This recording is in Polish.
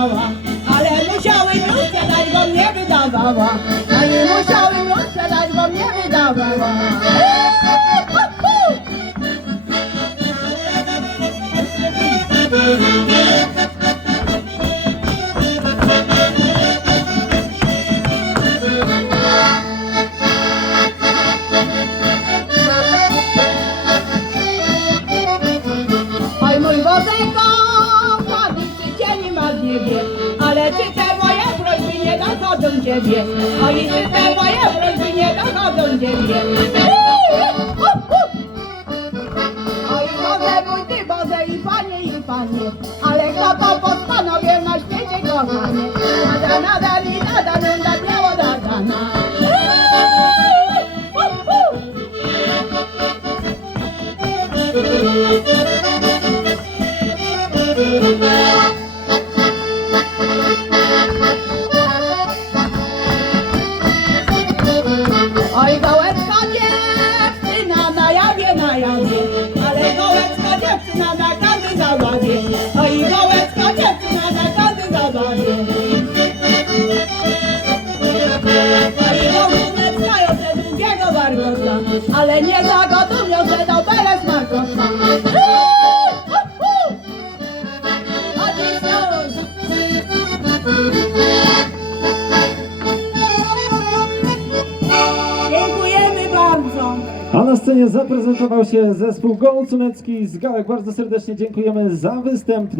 wydawała Ale musiałem ludzie dać, bo mnie wydawała. A nie musiałem ludzie dać, bo mnie wydawała. Thank. Ciebie, a i ty te moje w rodzinie dochodzą ciebie. Oj, Boże mój ty, Boże i Panie, i Panie, ale kto to postanowił na świecie, kochanie? Nada, nada, ni nada, nada, biało, nada, na. Oj, gołębka dziewczyna na jawie, na jawie, ale gołębka dziewczyna na każdy zabawie. Oj, gołębka dziewczyna na każdy zabawie. Oj, gołąbeczka jeszcze długiego warkota, ale nie zagotują, że to A na scenie zaprezentował się zespół Gołcunecki z Gałek. Bardzo serdecznie dziękujemy za występ.